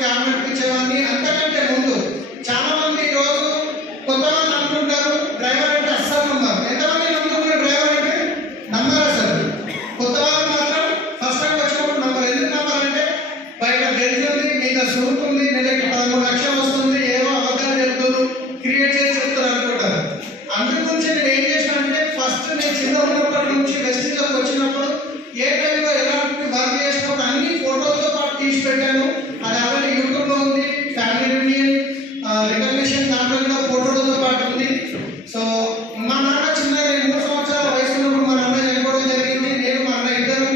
Cab నడిపించేవాడిని. అంతకంటే ముందు చాలా మంది ఈరోజు కొత్త వాళ్ళు అనుకుంటారు డ్రైవర్ అంటే అస్సలు నమ్మరు. ఎంతమంది నమ్ముకునే డ్రైవర్ అంటే నమ్మరు అసలు. కొత్త వాళ్ళు మాత్రం ఫస్ట్ టైం వచ్చినప్పుడు నమ్మరు. ఎందుకు నమ్మాలంటే బయట గెలిచింది, మీద సూట్ ఉంది, నెలకి 13 లక్షలు వస్తుంది, ఏవో అబద్ధాలు చెప్తారు, క్రియేట్ చేసి చెప్తారు అనుకుంటారు. అందుగురించి నేను ఏం చేశానంటే ఫస్ట్ నేను చిన్న ఉన్నప్పటి నుంచి వెస్టింగ్కి వచ్చినప్పుడు ఏ టైంలో ఎలాంటి వర్క్ చేసినప్పుడు అన్ని ఫోటోలతో పాటు తీసి పెట్టాను. అది ఆల్రెడీ యూట్యూబ్లో ఉంది. ఫ్యామిలీ రియూనియన్ రికగ్నిషన్ దాంట్లో కూడా ఫోటోలతో పాటు ఉంది. సో మా నాన్న చిన్నగా 3 సంవత్సరాల వయసు ఉన్నప్పుడు మా నాన్న చనిపోవడం జరిగింది. నేను మా అన్న ఇద్దరు.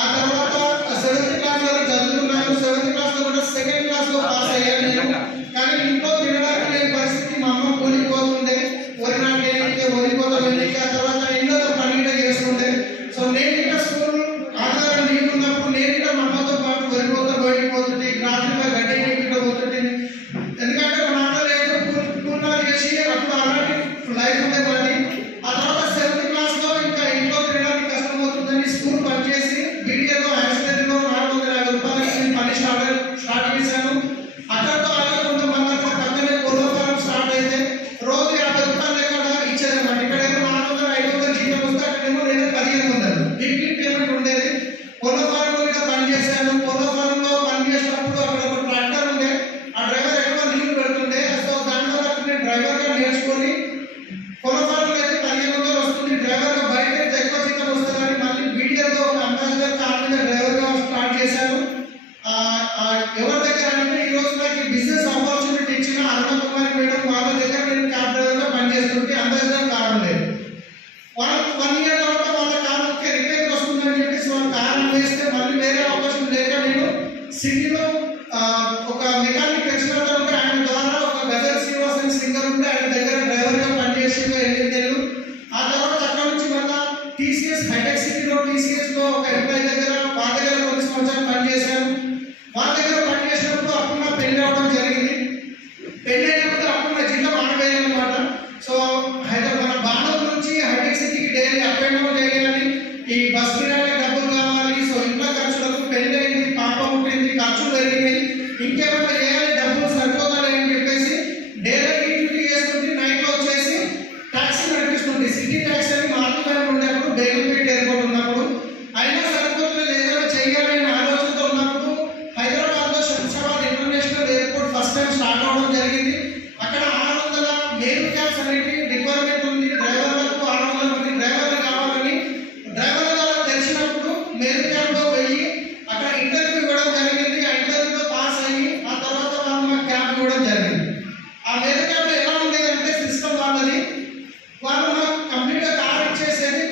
ఆ తర్వాత 7th క్లాస్ వరకు చదువుకున్నాను. 7th క్లాస్లో కూడా 2nd క్లాస్లో పాస్ అయ్యాను నేను. కానీ ఇంట్లో తినడానికి లేని పరిస్థితి. మా అమ్మ కూలికి పోతుండే, వరి నాటేనికి వరిపోతాం వెళ్ళి, ఆ తర్వాత ఇంట్లో పని చేస్తుండే. సో నేను ఇంకా స్కూల్ ఆధారం నీకున్నప్పుడు నేను ఇంకా మా అమ్మతో పాటు వరిపోతా బయటికి పోతుంటే, రాత్రిగా గడ్డి ఇంట్లో పోతుంటే. ఎందుకంటే మా నాన్న లేదు, కూలినాలు చేసి అప్పుడు అలాంటి లైఫ్ ఉండేవాడిని. ఆ తర్వాత 7th క్లాస్లో ఇంకా ఇంట్లో తినడానికి కష్టమవుతుందని స్కూల్ పనిచేసి బీటీఏలో యాక్సిడెంట్లో 450 రూపాయలకి నేను పని స్టార్ట్ చేశాను. అక్కడితో ఆగకుండా మళ్ళీ పక్కనే కోళ్ళ ఫారం స్టార్ట్ అయితే రోజు 50 రూపాయలు లెక్క ఇచ్చేదన్నమాట. ఇక్కడేమో 400, 500 జీతం వస్తే అక్కడేమో 1500 వీక్లీ పేమెంట్ ఉండేది. కోళ్ళ ఫారంలో కూడా పనిచేశాను. కోళ్ళ ఫారంలో పనిచేసినప్పుడు అక్కడ ఒక ట్రాక్టర్ ఉండే, ఆ డ్రైవర్ ఎక్కువ నీళ్లు పెడుతుండే. సో దాంట్లో నేను డ్రైవర్గా నేర్చుకొని కోళ్ళ ఫారంలో అయితే 1500 వస్తుంది, డ్రైవర్గా బయట అయితే ఎక్కువ జీతం వస్తుందని మళ్ళీ బీటీఏలో ఒక అంబాసిడర్ కార్ మీద డ్రైవర్గా స్టార్ట్ చేశాను. ఎవరి దగ్గర అంటే ఈరోజు నాకు బిజినెస్ ఆపర్చునిటీ ఇచ్చిన అరుణకుమారి మేడం వాళ్ళ దగ్గర నేను క్యాబ్ డ్రైవర్గా పనిచేస్తుంటే అంబాసిడర్ కార్ ఉండేది. 1 ఇయర్ తర్వాత వాళ్ళ కార్ ఒకే రిపేర్ వస్తుందని చెప్పేసి వాళ్ళ కార్ వేస్తే మళ్ళీ వేరే అవకాశం లేక నేను సిటీలో ఒక మెకానిక్ ఎక్స్పర్ట్ ఉంటే ఆయన ద్వారా ఒక గజల్ శ్రీనివాస్ అని సింగర్ ఉంటే ఆయన దగ్గర డ్రైవర్గా పనిచేసి 8 నెలలు. ఆ తర్వాత అక్కడ నుంచి మళ్ళీ టీసీఎస్ హైటెక్ సిటీలో టీసీఎస్లో ఒక ఎంప్లాయీ దగ్గర వాళ్ళ దగ్గర కొన్ని సంవత్సరాలు పనిచేశాను. వాళ్ళ దగ్గర పనిచేసినప్పుడు అప్పుడు నా పెళ్లి అవడం జరిగింది. పెళ్లి అయినప్పుడు అప్పుడు నా జీతం 60,000 అనమాట. సో మన బాణూరు నుంచి హైటెక్ సిటీకి డైలీ అప్ అండ్ డౌన్ చేయాలి, ఈ బస్ కిరాయి డబ్బులు కావాలి. సో ఇంట్లో ఖర్చులకు పెళ్లి అయింది, పాప పుట్టింది, ఖర్చులు పెరిగినాయి, ఇంకేమైనా చేయాలి, డబ్బులు సరిపోతాయి అని చెప్పేసి డైలీ డ్యూటీ చేసుకుంటే నైట్లో వచ్చేసి ట్యాక్సీ నడిపిస్తుంది. సిటీ ట్యాక్సీ అని మార్కెట్ ఉండేప్పుడు బేగంపేట ఎయిర్పోర్ట్ ఉన్నప్పుడు అయినా సరిపోతుంది, ఏదైనా చేయాలని ఆలోచనతో ఉన్నప్పుడు హైదరాబాద్లో Shamshabad international airport first time start అవ్వడం జరిగింది. అక్కడ 600 మెయిన్ క్యాబ్స్ అనేది రిక్వైర్మెంట్ ఉంది. డ్రైవర్లకు 600 మంది డ్రైవర్లు కావాలని డ్రైవర్ల ద్వారా తెలిసినప్పుడు మెయిన్ క్యాబ్లో వెళ్ళి అక్కడ ఇంటర్వ్యూ ఇవ్వడం జరిగింది. ఆ ఇంటర్వ్యూలో పాస్ అయ్యి ఆ తర్వాత వాళ్ళు మాకు క్యాబ్ ఇవ్వడం జరిగింది. ఆ మెయిన్ క్యాబ్లో ఎలా ఉండేది అంటే సిస్టమ్ వాళ్ళది, వాళ్ళు మాకు కంప్లీట్గా కార్ ఇచ్చేసేది.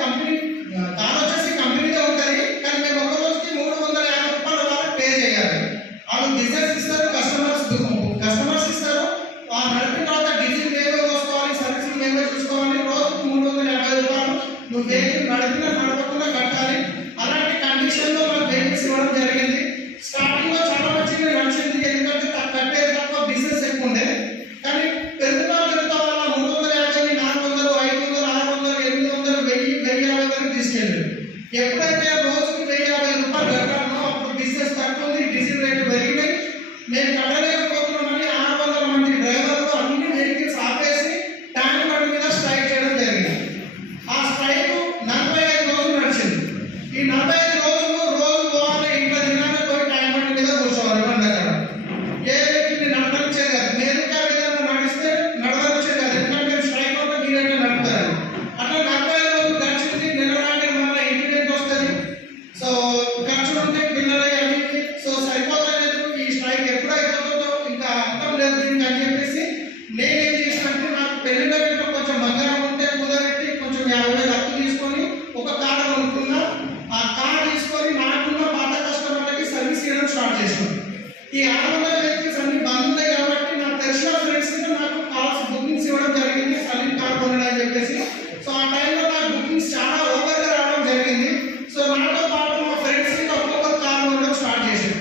కార్ వచ్చేసి కంపెనీలో ఉంటుంది, కానీ మేము ఒక రోజుకి 350 రూపాయలు వాళ్ళకి పే చేయాలి. వాళ్ళు బిజినెస్ ఇస్తారు, కస్టమర్స్ ఇస్తారు. వాళ్ళు నడిపిన తర్వాత డీజిల్ మేమే చూసుకోవాలి, సర్వీసింగ్ మేమే చూసుకోవాలి. రోజుకు 350 రూపాయలు నువ్వు వెహికల్ నడిపినా నడపకుండా కట్టాలి. అలాంటి కండిషన్లో మాకు వెహికల్స్ ఇవ్వడం జరిగింది. స్టార్టింగ్లో చాలా మంచిగా నడిచింది, ఎందుకంటే కట్టేది తక్కువ, బిజినెస్ ఎక్కువ ఉండేది. కానీ పెరుగుతా వాళ్ళ 350, 400, 500, 600, 800, 1050 వరకు తీసుకెళ్ళారు. ఎప్పుడైతే రోజుకి 1050 రూపాయలు కట్టామో అప్పుడు బిజినెస్ తక్కువ ఉంది, డీజిల్ రేట్లు పెరిగినాయి. మేము కట్టలేకపోతున్నామని 600 మంది డ్రైవర్లు అన్ని వెహికల్స్ ఆపేసి ట్యాంక్ బండ్ మీద స్ట్రైక్ చేయడం జరిగింది. ఆ స్ట్రైక్ 45 రోజులు నడిచింది. ఈ 45 రోజులు రోజు పోవాలి, ఇంట్లో దినాన్ని పోయి ట్యాంక్ బండ్ మీద కూర్చోవాలి. మన దగ్గర ఏ వ్యక్తిని నడపనిచ్చే కాదు, మేలుగా విధంగా నడిస్తే నడవనిచ్చే కాదు, ఎందుకంటే స్ట్రైక్ ఉంటే మీరైనా నడుపుతారు. అట్లా 45 రోజులు గడిచింది. నెల నాటి మళ్ళీ ఇంటికి వస్తుంది. సో ఖర్చులు ఉంటాయి, పిల్లలు అవి. సో సరిపోతలేదు, ఈ స్ట్రైక్ ఎప్పుడు అయిపోతుందో ఇంకా అర్థం లేదు దీనికి అని చెప్పేసి నేనేం చేసినట్టు నాకు పెళ్లిలో కొంచెం బంగారం ఉంటే కుదరెట్టి కొంచెం 50,000 అప్పు తీసుకొని ఒక కార్ కొనుక్కున్నా. ఆ కార్ తీసుకొని నాకున్న పాత కస్టమర్లకి సర్వీస్ చేయడం స్టార్ట్ చేసాను. ఈ 600 వెహికల్స్ అన్ని బంద్ ఉన్నాయి కాబట్టి నాకు తెలిసిన ఫ్రెండ్స్ నాకు కాల్స్ బుకింగ్స్ ఇవ్వడం జరిగింది, సలీం కార్ కొనడం అని చెప్పేసి. సో ఆ టైంలో నాకు బుకింగ్స్ చాలా ఓవర్గా రావడం జరిగింది. సో నాతో పాటు మా ఫ్రెండ్స్ ఒక్కొక్క కార్ కొనడం స్టార్ట్ చేశాను.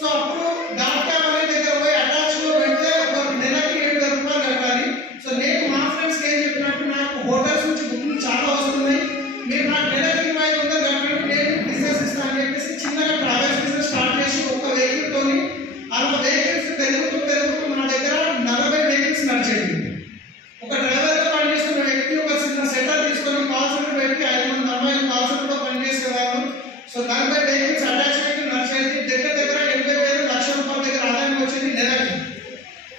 సో అప్పుడు డాక్టర్ అనే దగ్గర పోయి అటాచ్లో పెడితే ఒక నెలకి 7,000 రూపాయలు కట్టాలి. సో నేను మా ఫ్రెండ్స్కి ఏం చెప్పినట్టు నాకు హోటల్స్ నుంచి బుకింగ్ చాలా వస్తున్నాయి, మీరు నాకు నెలకి 2500 కట్టండి, నేను బిజినెస్ ఇస్తాను అని చెప్పేసి చిన్నగా ట్రావెల్స్ బిజినెస్ స్టార్ట్ చేసి ఒక వెహికల్తో 40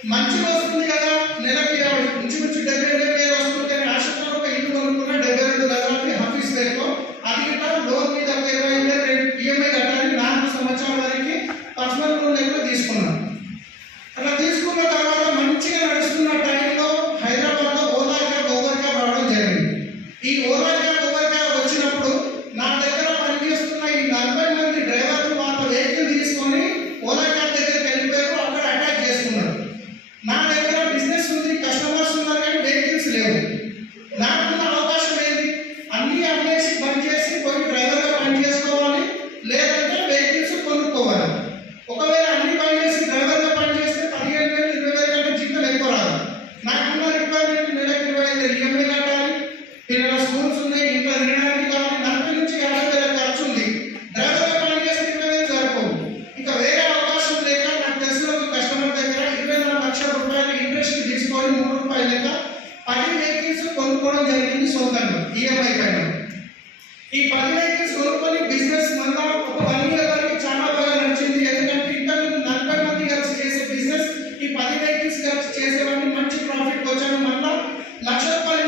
మంచిగా వస్తుంది కదా, నెలకి ఇంచుమించు 70,000 వస్తుంది అని ఆశతో ఒక ఇల్లు కొనుక్కున్న 72 గజాలకి ఆఫీస్ వేసుకో, అది గిట్ట లోన్ మీద ఒక 20,000 ఈఎంఐ కట్టాలి, 4 సంవత్సరాల వరకు పర్సనల్ లోన్ లెక్క తీసుకున్నాను. అలా తీసుకున్న తర్వాత మంచిగా నడుస్తున్న టైంలో హైదరాబాద్లో ఓలా క్యాబ్ ఊబర్ క్యాబ్ రావడం జరిగింది. ఈ ఓలా క్యాబ్ ఊబర్ క్యాబ్ వచ్చినప్పుడు నా దగ్గర పనిచేస్తున్న ఈ 40 మంది డ్రైవర్లు వాళ్ళ వెహికల్ తీసుకొని ఓలా క్యాబ్ దగ్గరికి వెళ్ళిపోయారు, అక్కడ అటాక్ చేసుకున్నారు. నా దగ్గర బిజినెస్ ఉంది, కస్టమర్స్ ఉన్నారు, కానీ వెహికల్స్ లేవు. నాకున్న అవకాశం ఏంటి? అన్నీ అమ్మేసి బంద్ చేసి పోయి డ్రైవర్గా పని చేసుకోవాలి, లేదంటే వెహికల్స్ కొనుక్కోవాలి. ఒకవేళ అన్ని పని చేసి డ్రైవర్గా పని చేస్తే 15,000 20,000 కంటే జీతం ఎక్కువ రాదు. నాకున్న రిక్వైర్మెంట్ నెలకు 25,000 ఈఎంఐ కట్టాలి, పిల్లల స్కూల్స్ ఉన్నాయి, ఇంట్లో తినడానికి కావాలి, 40 నుంచి 50,000 ఖర్చు ఉంది. డ్రైవర్గా పని చేస్తే 20,000 సరిపోవు. ఇంకా వేరే అవకాశం లేక నాకు తెలిసిన ఒక కస్టమర్ దగ్గర 24 లక్షల రూపాయలు ఇంట్రెస్ట్ తీసుకొని 3 రూపాయలు లెక్క 10 వెహికల్స్ కొనుక్కోవడం జరిగింది సొంతంగా ఈఎంఐ పైన. ఈ 10 వెహికల్స్ కొనుక్కొని బిజినెస్ మళ్ళా ఒక 1 ఇయర్ వరకు చాలా బాగా నడిచింది. ఎందుకంటే ఇంతకుముందు 40 మంది కలిసి చేసే బిజినెస్ ఈ 10 వెహికల్స్ కలిసి చేసేవాడిని, మంచి ప్రాఫిట్ వచ్చాను. మళ్ళా 1,00,000 రూపాయలు